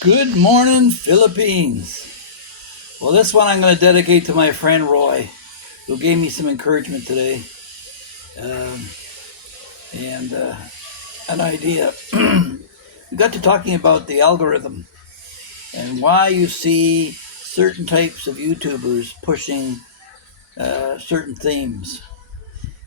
Good morning, Philippines. Well, this one I'm going to dedicate to my friend Roy, who gave me some encouragement today um, and an idea. We got to talking about the algorithm and why you see certain types of YouTubers pushing certain themes.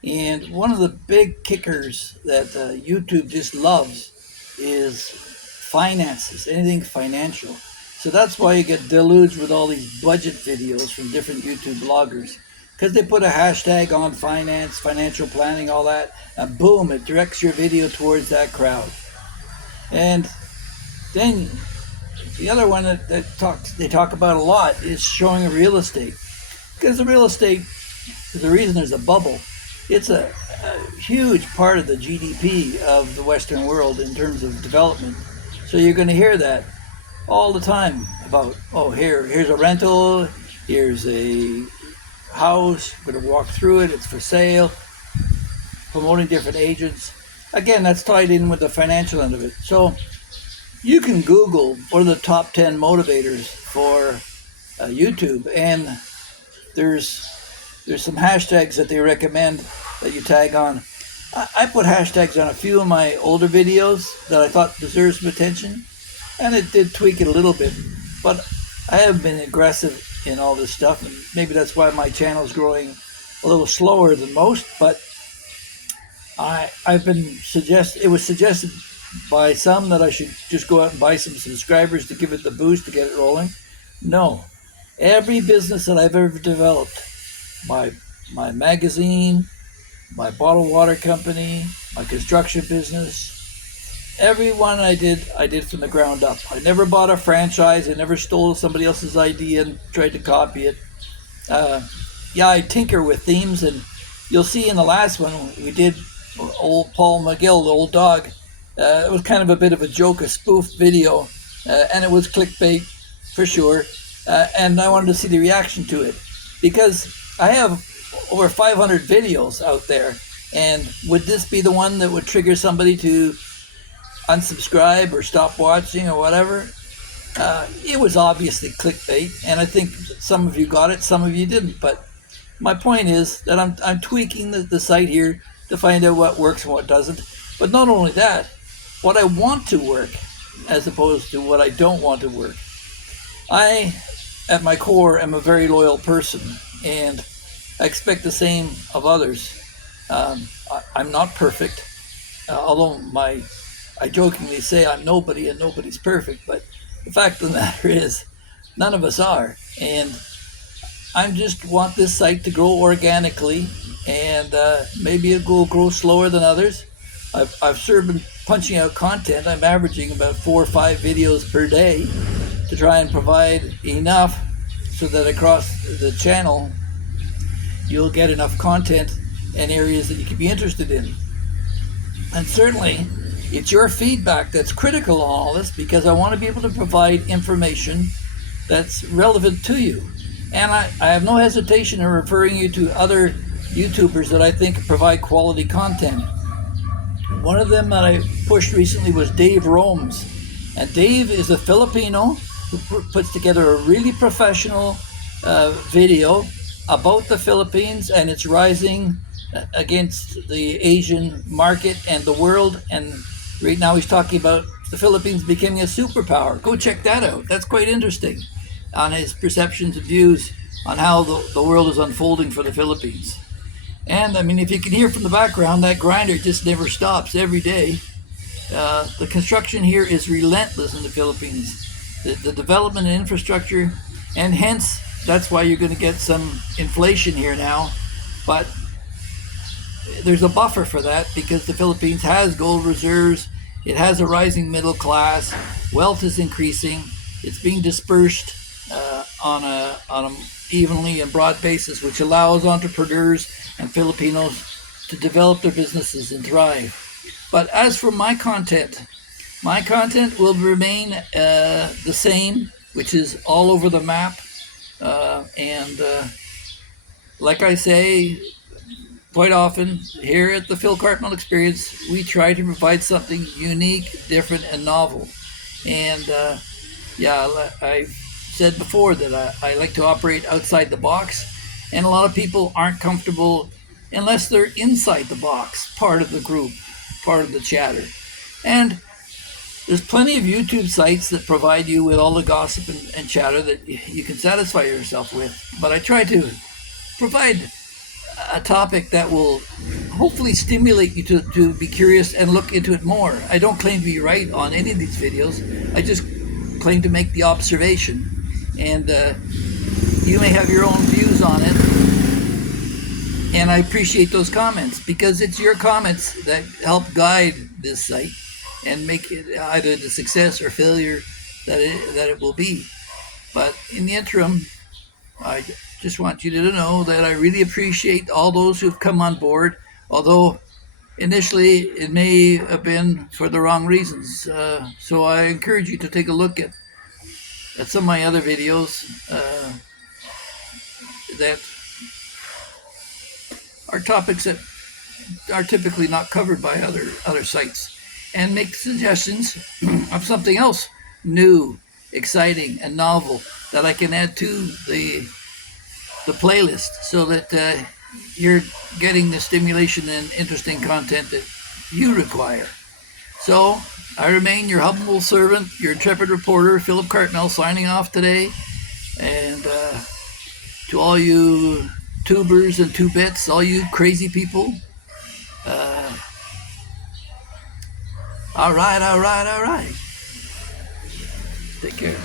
And one of the big kickers that YouTube just loves is finances, anything financial. So that's why you get deluged with all these budget videos from different YouTube bloggers. Because they put a hashtag on finance, financial planning, all that, and boom, it directs your video towards that crowd. And then the other one they talk about a lot is showing real estate. Because the real estate, the reason there's a bubble, it's a huge part of the GDP of the Western world in terms of development. So you're going to hear that all the time about, oh, here's a rental, here's a house, we're going to walk through it, it's for sale, promoting different agents. Again, that's tied in with the financial end of it. So you can Google what are the top 10 motivators for YouTube, and there's some hashtags that they recommend that you tag on. I put hashtags on a few of my older videos that I thought deserved some attention, and it did tweak it a little bit. But I have been aggressive in all this stuff, and maybe that's why my channel's growing a little slower than most. But it was suggested by some that I should just go out and buy some subscribers to give it the boost to get it rolling. No, every business that I've ever developed, my magazine, my bottled water company, my construction business, every one I did from the ground up. I never bought a franchise. I never stole somebody else's idea and tried to copy it. I tinker with themes, and you'll see in the last one we did old Paul McGill, the old dog. It was kind of a bit of a joke, a spoof video, and it was clickbait for sure. And I wanted to see the reaction to it because I have over 500 videos out there, and would this be the one that would trigger somebody to unsubscribe or stop watching or whatever? It was obviously clickbait, and I think some of you got it, some of you didn't. But my point is that I'm tweaking the site here to find out what works and what doesn't. But not only that, what I want to work as opposed to what I don't want to work. I, at my core, am a very loyal person, and I expect the same of others. I'm not perfect, although I jokingly say I'm nobody and nobody's perfect, but the fact of the matter is none of us are. And I just want this site to grow organically, and maybe it will grow slower than others. I've sure been punching out content. I'm averaging about 4 or 5 videos per day to try and provide enough so that across the channel you'll get enough content and areas that you could be interested in. And certainly it's your feedback that's critical on all this, because I want to be able to provide information that's relevant to you. And I have no hesitation in referring you to other YouTubers that I think provide quality content. One of them that I pushed recently was Dave Romes. And Dave is a Filipino who puts together a really professional video about the Philippines and its rising against the Asian market and the world. And right now he's talking about the Philippines becoming a superpower. Go check that out. That's quite interesting on his perceptions and views on how the world is unfolding for the Philippines. And I mean, if you can hear from the background, that grinder just never stops every day. The construction here is relentless in the Philippines. The development and infrastructure, and hence that's why you're going to get some inflation here now. But there's a buffer for that because the Philippines has gold reserves. It has a rising middle class. Wealth is increasing. It's being dispersed on a evenly and broad basis, which allows entrepreneurs and Filipinos to develop their businesses and thrive. But as for my content will remain the same, which is all over the map. Like I say quite often, here at the Phil Cartmel Experience, we try to provide something unique, different, and novel. And Yeah, I said before that I like to operate outside the box, and a lot of people aren't comfortable unless they're inside the box, part of the group, part of the chatter. And there's plenty of YouTube sites that provide you with all the gossip and chatter that you can satisfy yourself with. But I try to provide a topic that will hopefully stimulate you to be curious and look into it more. I don't claim to be right on any of these videos. I just claim to make the observation. And you may have your own views on it. And I appreciate those comments because it's your comments that help guide this site and make it either the success or failure that it will be. But in the interim, I just want you to know that I really appreciate all those who've come on board, although initially it may have been for the wrong reasons. So I encourage you to take a look at some of my other videos that are topics that are typically not covered by other sites, and make suggestions of something else new, exciting, and novel that I can add to the playlist so that you're getting the stimulation and interesting content that you require. So I remain your humble servant, your intrepid reporter, Philip Cartmel, signing off today. And to all you tubers and two-bits, all you crazy people, all right. Take care.